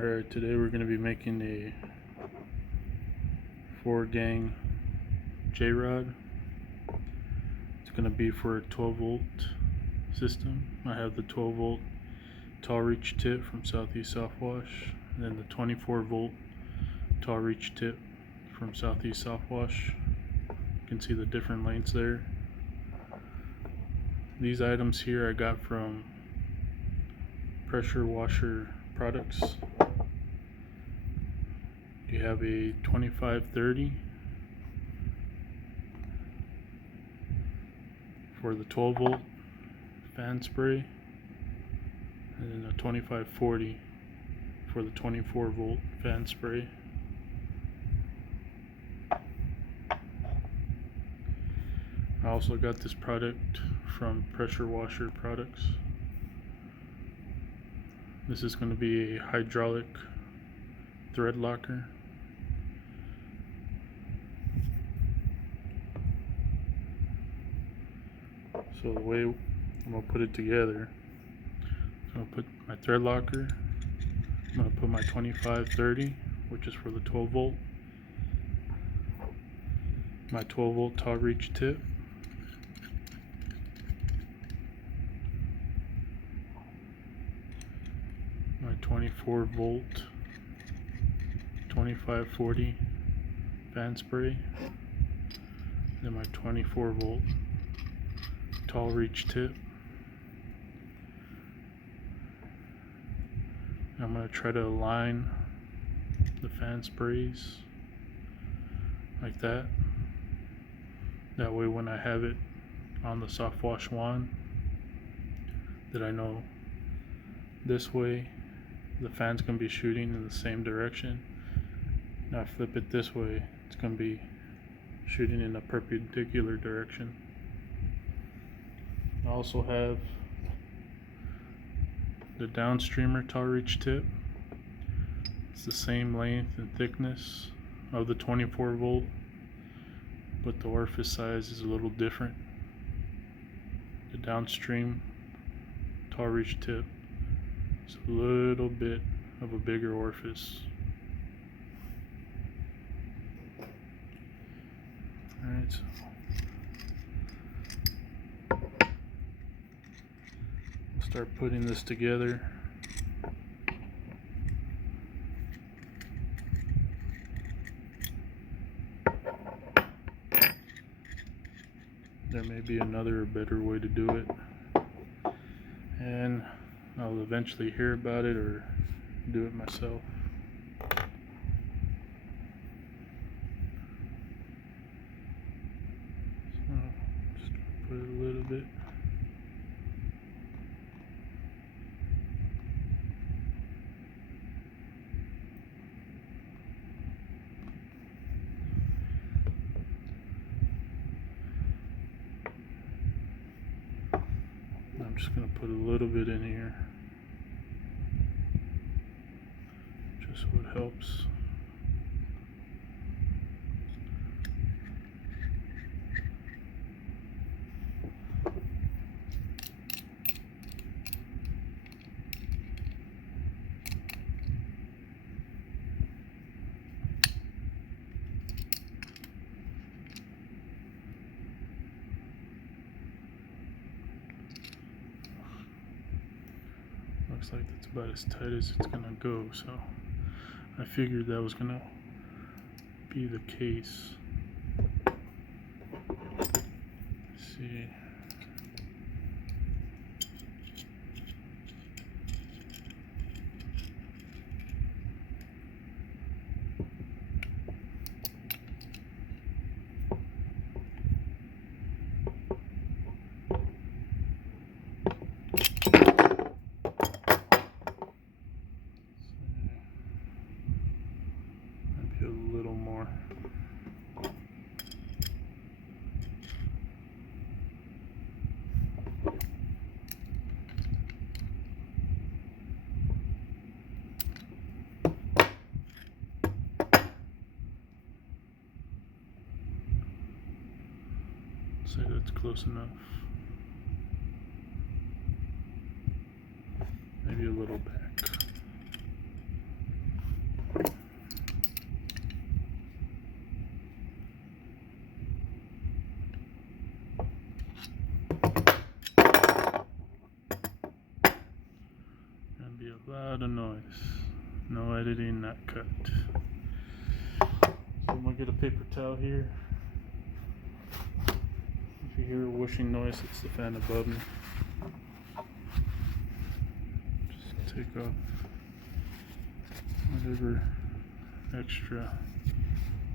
Alright, today we're going to be making a 4-gang JRod. It's going to be for a 12-volt system. I have the 12-volt tall reach tip from Southeast Soft Wash, and then the 24-volt tall reach tip from Southeast Soft Wash. You can see the different lengths there. These items here I got from Pressure Washer Products. You have a 2530 for the 12-volt fan spray, and then a 2540 for the 24-volt fan spray. I also got this product from Pressure Washer Products. This is going to be a hydraulic thread locker. So the way I'm going to put it together, I'm going to put my thread locker, I'm going to put my 2530, which is for the 12-volt, my 12-volt tall reach tip, my 24-volt 2540 fan spray, then my 24-volt tall reach tip. I'm going to try to align the fan sprays like that. That way when I have it on the soft wash wand, that I know this way the fan's going to be shooting in the same direction. Now I flip it this way, it's going to be shooting in a perpendicular direction. I also have the downstreamer tall reach tip. It's the same length and thickness of the 24-volt, but the orifice size is a little different. The downstream tall reach tip is a little bit of a bigger orifice. Alright, so start putting this together. There may be another or better way to do it, and I'll eventually hear about it or do it myself. So just put it a little bit. I'm just going to put a little bit in here, just so it helps. Looks like that's about as tight as it's gonna go, so I figured that was gonna be the case. Let's see. A little more. Say that's close enough. Maybe a little back. A lot of noise. No editing, not cut. So I'm gonna get a paper towel here. If you hear a whooshing noise, it's the fan above me. Just take off whatever extra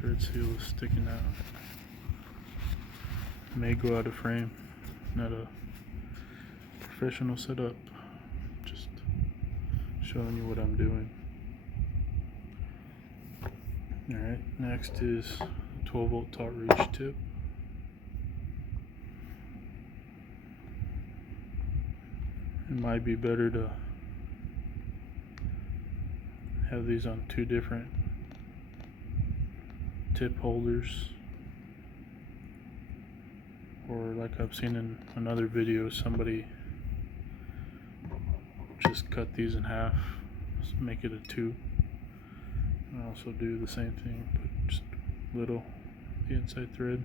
thread seal is sticking out. May go out of frame. Not a professional setup. Just showing you what I'm doing. Alright, next is a 12 volt taut reach tip. It might be better to have these on two different tip holders, or like I've seen in another video, somebody just cut these in half, make it a 2. And also do the same thing, put just little the inside thread.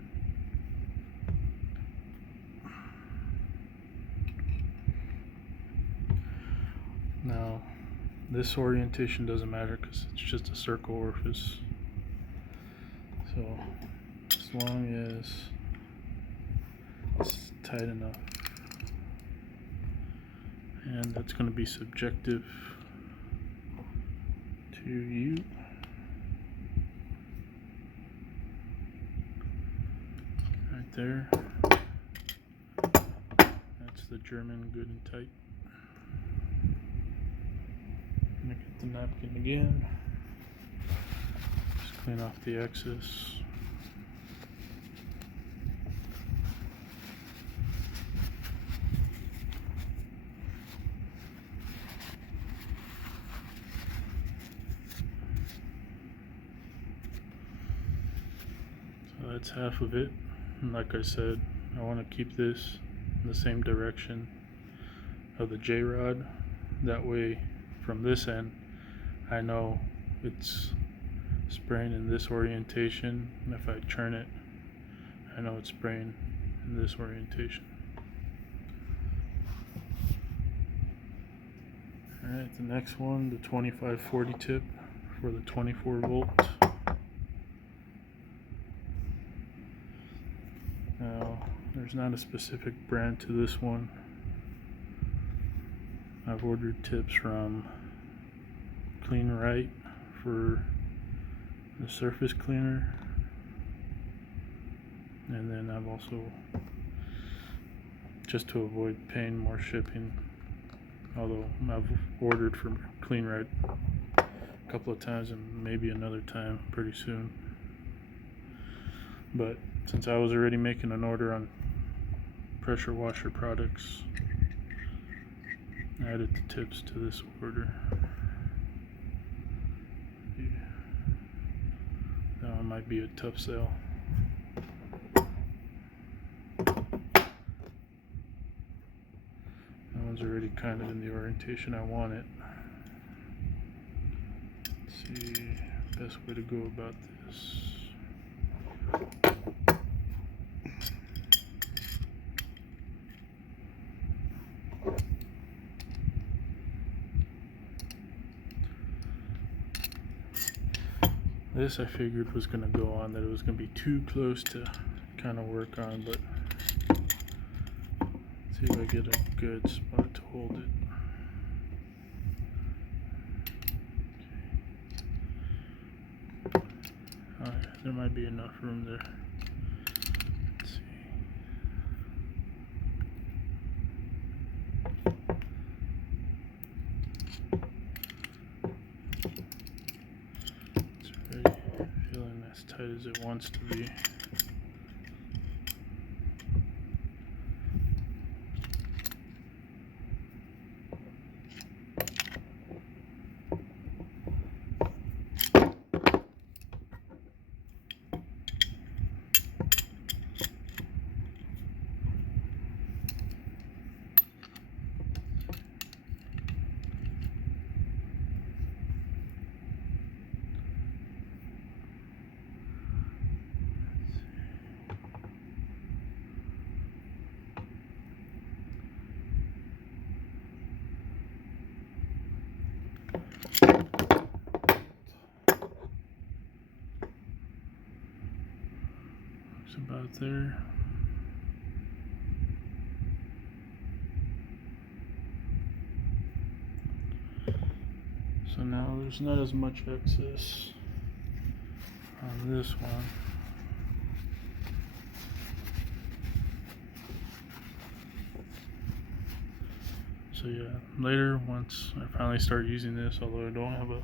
Now this orientation doesn't matter because it's just a circle orifice, so as long as it's tight enough, and that's going to be subjective to you. Right there, that's the German good and tight. I'm gonna get the napkin again, just clean off the excess. So that's half of it, and like I said, I want to keep this in the same direction of the JRod. That way from this end I know it's spraying in this orientation, and if I turn it I know it's spraying in this orientation. Alright, the next one, the 2540 tip for the 24 volt. Now there's not a specific brand to this one. I've ordered tips from Clean Right for the surface cleaner, and then I've also, just to avoid paying more shipping, although I've ordered from Clean Right a couple of times and maybe another time pretty soon, but since I was already making an order on pressure washer products, I added the tips to this order. That one might be a tough sell. That one's already kind of in the orientation I want it. Let's see, best way to go about this. This I figured was going to go on, that it was going to be too close to kind of work on, but let's see if I get a good spot to hold it. Alright, there might be enough room there. Let's see. Feeling as tight as it wants to be. about there. So now there's not as much excess on this one. So yeah, later once I finally start using this, although I don't have a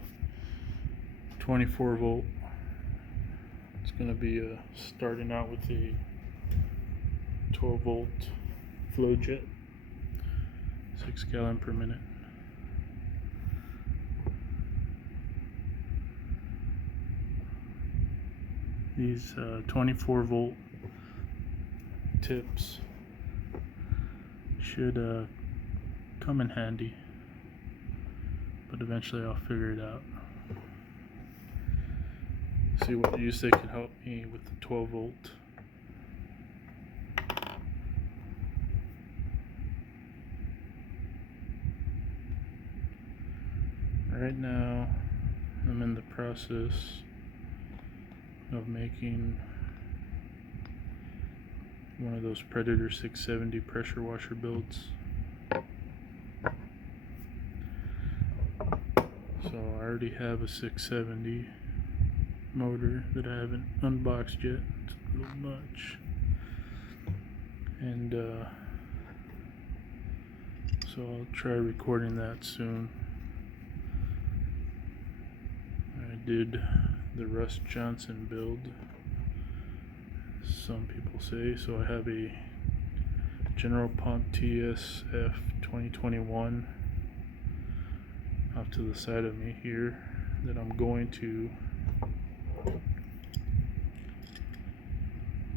24 volt, it's going to be starting out with the 12 volt flow jet, 6 gallon per minute. These 24 volt tips should come in handy, but eventually I'll figure it out. See what use they can help me with the 12 volt. Right now I'm in the process of making one of those Predator 670 pressure washer builds. So I already have a 670 motor that I haven't unboxed yet. It's a little much. And so I'll try recording that soon. I did the Russ Johnson build, some people say. So I have a General Pump TSF 2021 off to the side of me here that I'm going to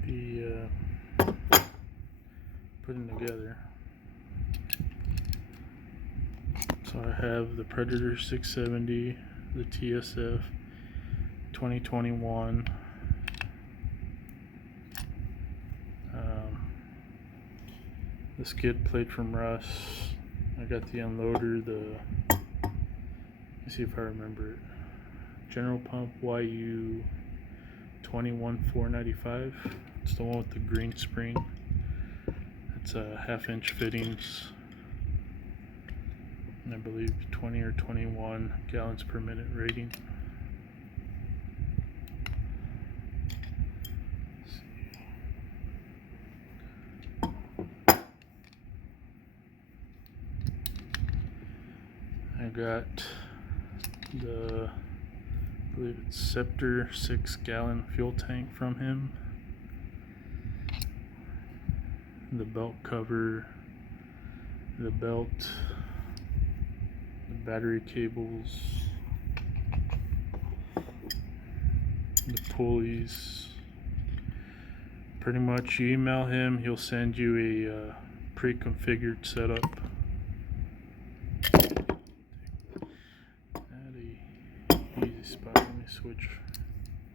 be putting together. So I have the Predator 670, the TSF 2021, the skid plate from Russ. I got the unloader, let's see if I remember it, General Pump YU 21495. It's the one with the green spring. It's a 1/2 inch fittings, and I believe 20 or 21 gallons per minute rating. I got the, I believe it's Scepter 6 gallon fuel tank from him, the belt cover, the belt, the battery cables, the pulleys. Pretty much you email him, he'll send you a pre-configured setup. Easy spot. Let me switch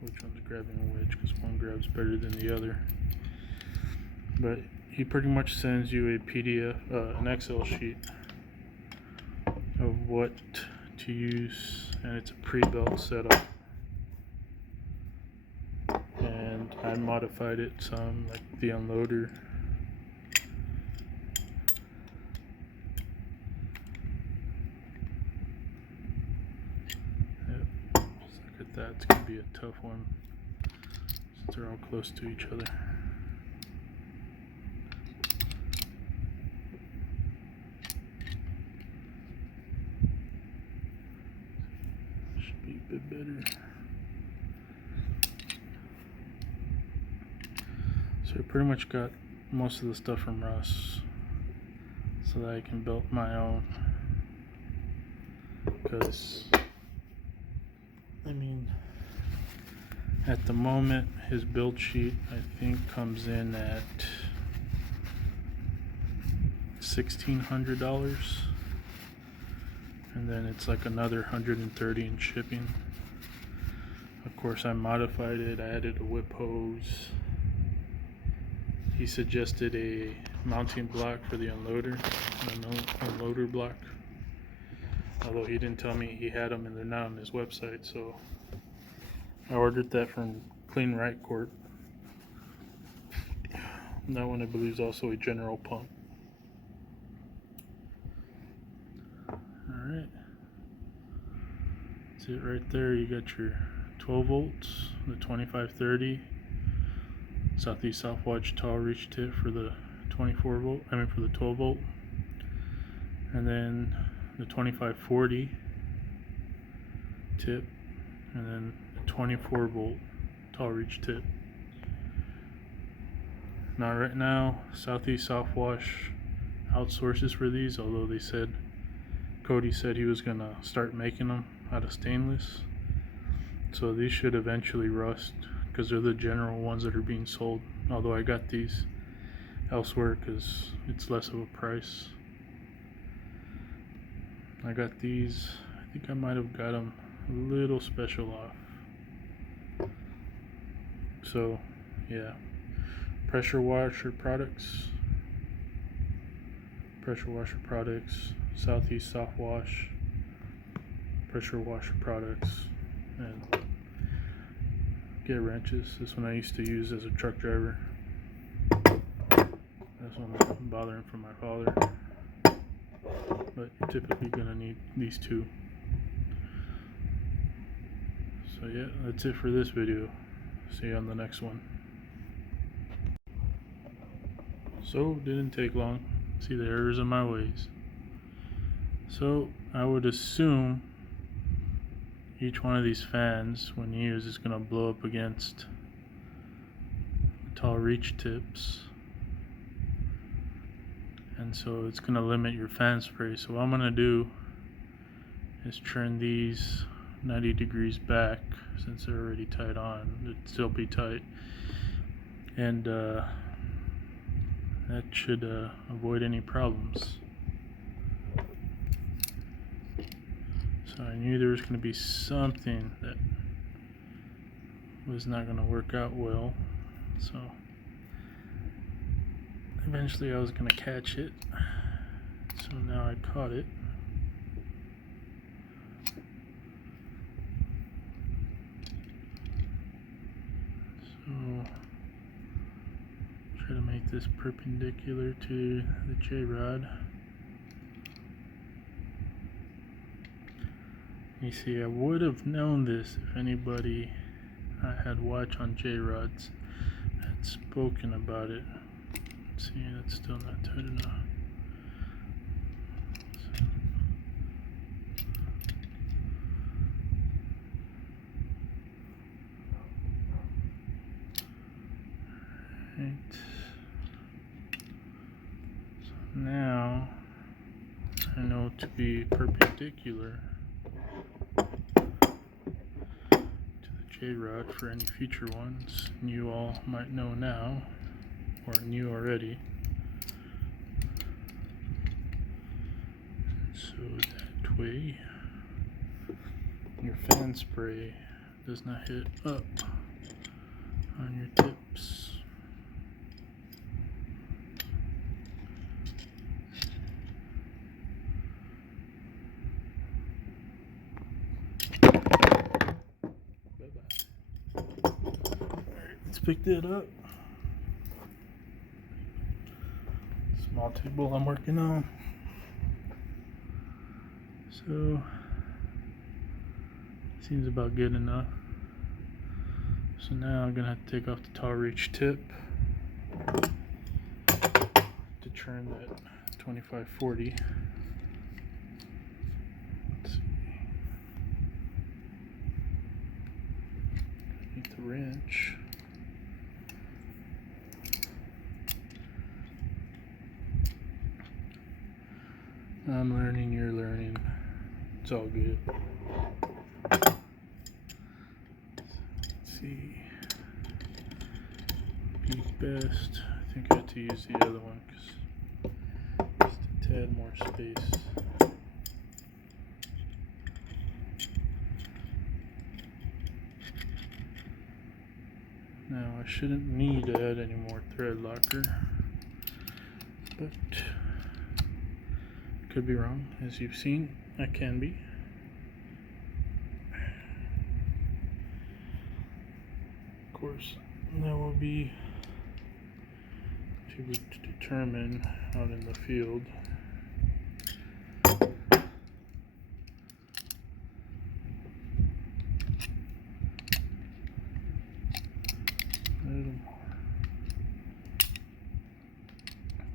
which one's grabbing a wedge, because one grabs better than the other. But he pretty much sends you a PDF, an Excel sheet of what to use, and it's a pre-built setup. And I modified it some, like the unloader. That's going to be a tough one since they're all close to each other. Should be a bit better. So I pretty much got most of the stuff from Russ so that I can build my own, because I mean, at the moment, his build sheet, I think, comes in at $1,600, and then it's like another $130 in shipping. Of course, I modified it. I added a whip hose. He suggested a mounting block for the unloader, an unloader block. Although he didn't tell me he had them, and they're not on his website, so I ordered that from Clean Right Corp. And that one I believe is also a general pump. Alright. That's it right there. You got your 12 volts, the 2530, Southeast Soft Wash tall reach tip for the 24 volt, for the 12 volt, and then the 2540 tip, and then the 24 volt tall reach tip. Now right now, Southeast Soft Wash outsources for these, although Cody said he was gonna start making them out of stainless. So these should eventually rust because they're the general ones that are being sold. Although I got these elsewhere because it's less of a price. I got these, I think I might have got them a little special off. So yeah, pressure washer products, Southeast Soft Wash, pressure washer products, and get wrenches. This one I used to use as a truck driver. This one was bothering for my father, but you're typically gonna need these two. So yeah, that's it for this video. See you on the next one. So didn't take long. See the errors in my ways. So I would assume each one of these fans, when used, is going to blow up against tall reach tips, and so it's going to limit your fan spray. So what I'm going to do is turn these 90 degrees back, since they're already tied on. It'd still be tight, and that should avoid any problems. So I knew there was going to be something that was not going to work out well, so eventually I was going to catch it. So now I caught it. So try to make this perpendicular to the JRod. You see, I would have known this if anybody I had watched on JRods had spoken about it. Let's see, that's still not tight enough. Right. So now I know to be perpendicular JRod for any future ones you all might know now, or knew already. So that way your fan spray does not hit up on your tips. Let's pick that up. Small table I'm working on. So seems about good enough. So now I'm gonna have to take off the tall reach tip to turn that 2540. Let's see. Need the wrench. I'm learning, you're learning. It's all good. Let's see. Be best. I think I have to use the other one because just a tad more space. Now I shouldn't need to add any more thread locker, but could be wrong. As you've seen, I can be. Of course, that will be to determine out in the field.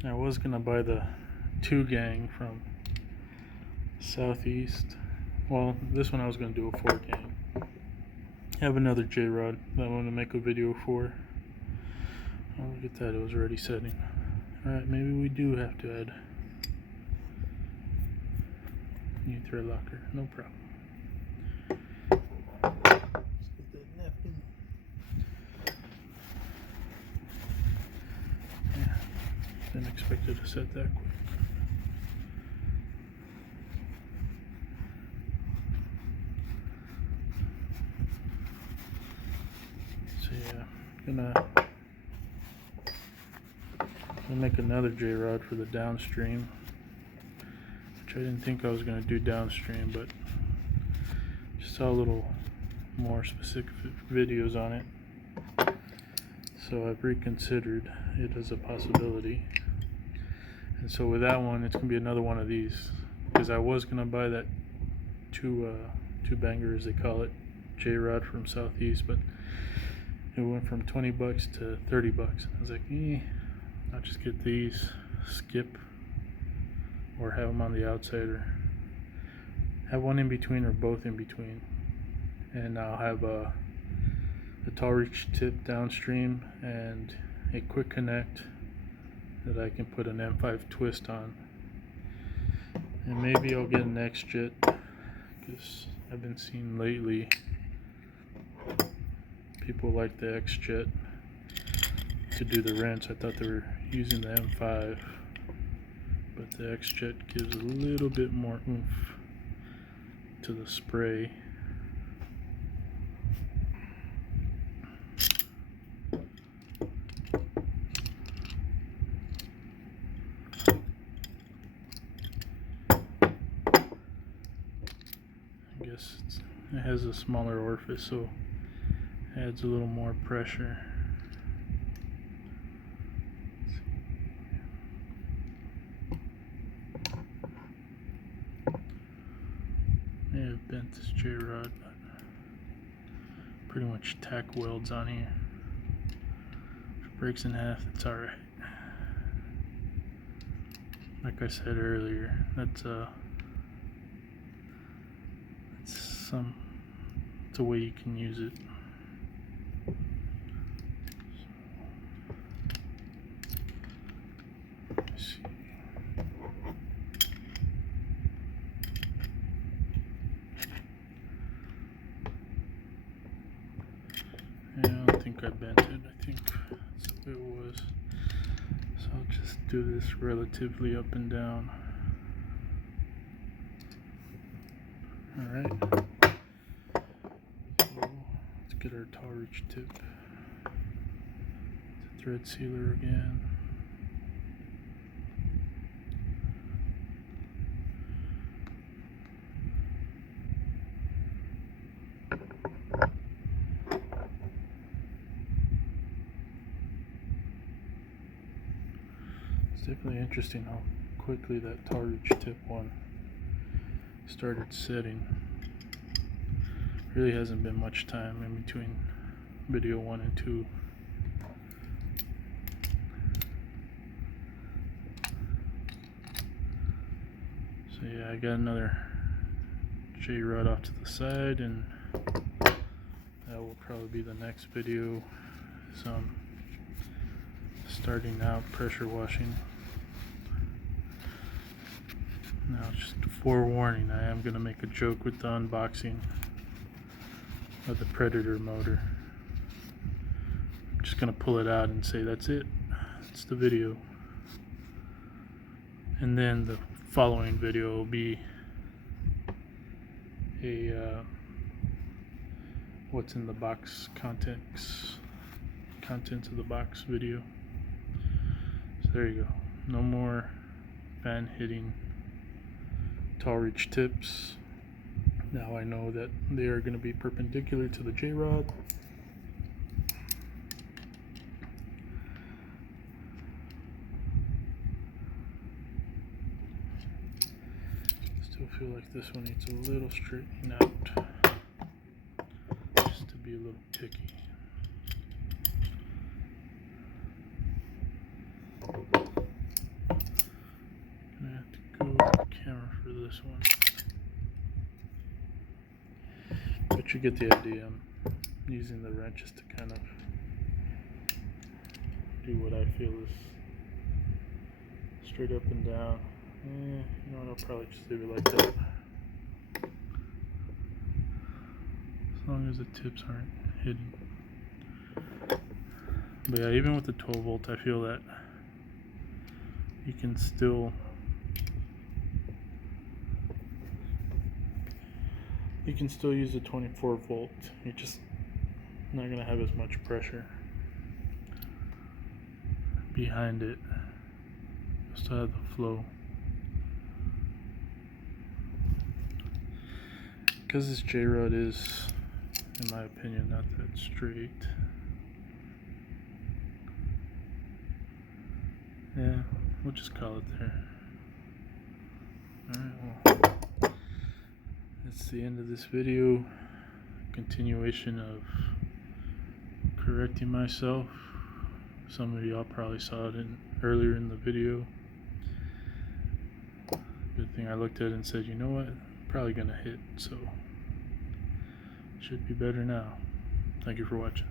I was gonna buy the 2 gang from Southeast. Well, this one I was gonna do a 4 gang. I have another JRod that I want to make a video for. Oh, look at that, it was already setting. Alright, maybe we do have to add new thread locker, no problem. Let's get that napkin. Yeah, didn't expect it to set that quick. So yeah, gonna make another JRod for the downstream, which I didn't think I was going to do downstream, but just saw a little more specific videos on it, so I've reconsidered it as a possibility. And so with that one, it's going to be another one of these, because I was going to buy that two banger, as they call it, JRod from Southeast, but it went from 20 bucks to 30 bucks. I was like, I'll just get these, skip, or have them on the outside, or have one in between, or both in between. And I'll have a tall reach tip downstream and a quick connect that I can put an M5 twist on. And maybe I'll get an X-Jet, because I've been seeing lately people like the X-Jet to do the rinse. I thought they were using the M5, but the X-Jet gives a little bit more oomph to the spray. I guess it has a smaller orifice, so it adds a little more pressure. May have bent this JRod, but pretty much tack welds on here. If it breaks in half, it's alright. Like I said earlier, it's a way you can use it. Let's see. Yeah, I don't think I bent it. I think that's the way it was. So I'll just do this relatively up and down. Alright. So let's get our tall reach tip. The thread sealer again. It's definitely interesting how quickly that tall reach tip one started setting. Really hasn't been much time in between video 1 and 2. So yeah, I got another JRod off to the side, and that will probably be the next video. So I'm starting out pressure washing. Now, just a forewarning, I am going to make a joke with the unboxing of the Predator motor. I'm just going to pull it out and say that's it. That's the video. And then the following video will be a what's in the box contents of the box video. So there you go. No more fan hitting tall reach tips. Now I know that they are going to be perpendicular to the JRod. feel like this one needs a little straightening out, just to be a little picky. Gonna have to go with the camera for this one, but you get the idea. I'm using the wrenches to kind of do what I feel is straight up and down. You know what, I'll probably just leave it like that, as long as the tips aren't hidden. But yeah, even with the 12 volt, I feel that you can still use the 24 volt. You're just not going to have as much pressure behind it. You'll still have the flow. Because this JRod is, in my opinion, not that straight. Yeah, we'll just call it there. Alright, well, that's the end of this video. Continuation of correcting myself. Some of y'all probably saw it earlier in the video. Good thing I looked at it and said, you know what, probably gonna hit, so should be better now. Thank you for watching.